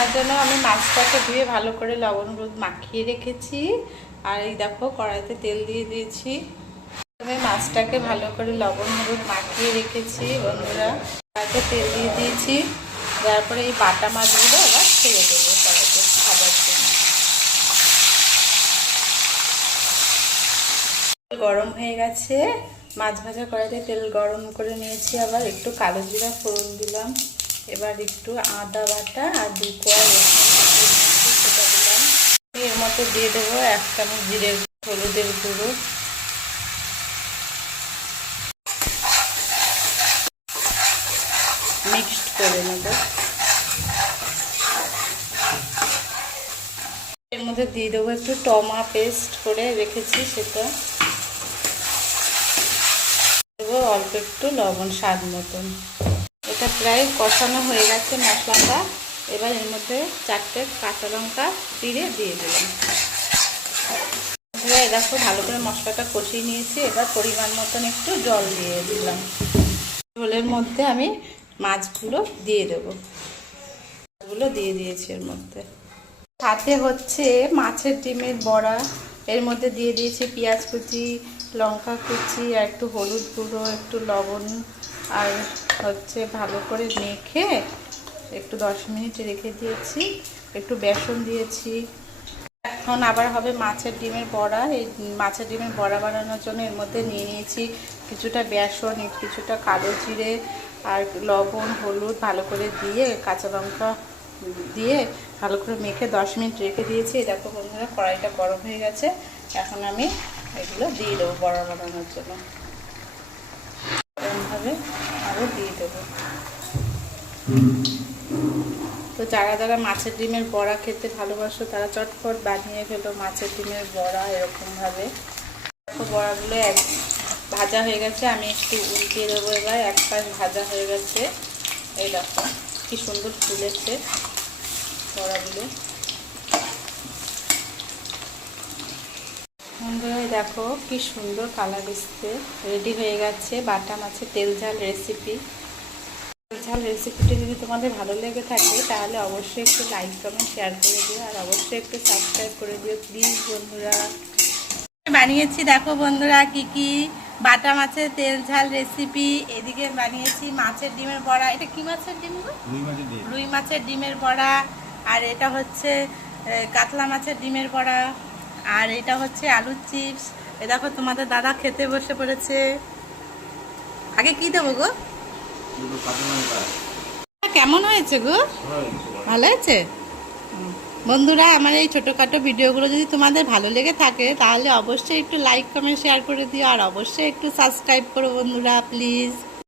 রান্নার জন্য আমি মাছটাকে ধুয়ে ভালো করে লবণ হলুদ মাখিয়ে রেখেছি। আর এই দেখো কড়াইতে তেল দিয়ে দিয়েছি। আমি মাছটাকে ভালো করে লবণ হলুদ মাখিয়ে রেখেছি বন্ধুরা। কড়াইতে তেল দিয়ে দিয়েছি, তারপরে এই বাটা মাছগুলো আবার ছেড়ে দেবো কড়াইতে ভাজার জন্য। গরম হয়ে গেছে, মাছ ভাজা কড়াইতে তেল গরম করে নিয়েছি। আবার একটু কালো জিরা ফোড়ন দিলাম। এবার একটু আদা বাটা আর 2 কোয়া রসুন সেটা দিলাম। এর মধ্যে দিয়ে দেবো 1 চামচ জিরে হলুদের গুঁড়ো, মিক্সড করে নেব। এর মধ্যে দিয়ে দেবো একটু টমা পেস্ট করে রেখেছি সেটা দেবো, অল্প একটু লবণ স্বাদ মতন। এটা প্রায় কষানো হয়ে গেছে মশলাটা। এবার এর মধ্যে 4টে কাঁচা লঙ্কা চিড়ে দিয়ে দিলাম। দেখো ভালো করে মশলাটা কষিয়ে নিয়েছি। এবার পরিমাণ মতন একটু জল দিয়ে দিলাম। ঝোলের মধ্যে আমি মাছগুলো দিয়ে দেবো। মাছগুলো দিয়ে দিয়েছি এর মধ্যে। সাথে হচ্ছে মাছের ডিমের বড়া। এর মধ্যে দিয়ে দিয়েছি পেঁয়াজ কুচি, লঙ্কা কুচি আর একটু হলুদ গুঁড়ো, একটু লবণ, আর হচ্ছে ভালো করে মেখে একটু 10 মিনিট রেখে দিয়েছি। একটু বেসন দিয়েছি। এখন আবার হবে মাছের ডিমের বড়া। এই মাছের ডিমের বড়া বানানোর জন্য এর মধ্যে নিয়ে নিয়েছি কিছুটা বেসন, কিছুটা কালো জিরে আর লবণ হলুদ ভালো করে দিয়ে কাঁচা লঙ্কা দিয়ে ভালো করে মেখে 10 মিনিট রেখে দিয়েছি। দেখো বন্ধুরা কড়াইটা গরম হয়ে গেছে। এখন আমি এগুলো দিয়ে দেবো বড়া বানানোর জন্য। এরকমভাবে আরও দিয়ে দেবো। তো যারা যারা মাছের ডিমের বড়া খেতে ভালোবাসো তারা চটপট বানিয়ে ফেলো মাছের ডিমের বড়া এরকমভাবে। বড়াগুলো ভাজা হয়ে গেছে, আমি একটু উল্টিয়ে দেবো। এবার এক পাশ ভাজা হয়ে গেছে। এই দেখো কি সুন্দর ফুলেছে বড়াগুলো। বন্ধুরা দেখো কি সুন্দর কালার এসছে। রেডি হয়ে গেছে বাটা মাছের তেল ঝাল রেসিপি। ঝাল রেসিপিটি যদি তোমাদের ভালো লেগে থাকে তাহলে অবশ্যই একটু লাইক কমেন্ট শেয়ার করে দিও, আর অবশ্যই একটু সাবস্ক্রাইব করে দিও প্লিজ বন্ধুরা। বানিয়েছি দেখো বন্ধুরা কি কি বাটা মাছের তেল ঝাল রেসিপি। এদিকে বানিয়েছি মাছের ডিমের বড়া। এটা কি মাছের ডিম? রুই মাছের ডিমের বড়া। আর এটা হচ্ছে কাতলা মাছের ডিমের বড়া। আর এটা হচ্ছে আলুর চিপস। এ দেখো তোমাদের দাদা খেতে বসে পড়েছে। আগে কি দেবো গো? কেমন হয়েছে গো? ভালো হয়েছে বন্ধুরা। আমার এই ছোটোখাটো ভিডিওগুলো যদি তোমাদের ভালো লেগে থাকে তাহলে অবশ্যই একটু লাইক কমেন্ট শেয়ার করে দিও, আর অবশ্যই একটু সাবস্ক্রাইব করো বন্ধুরা প্লিজ।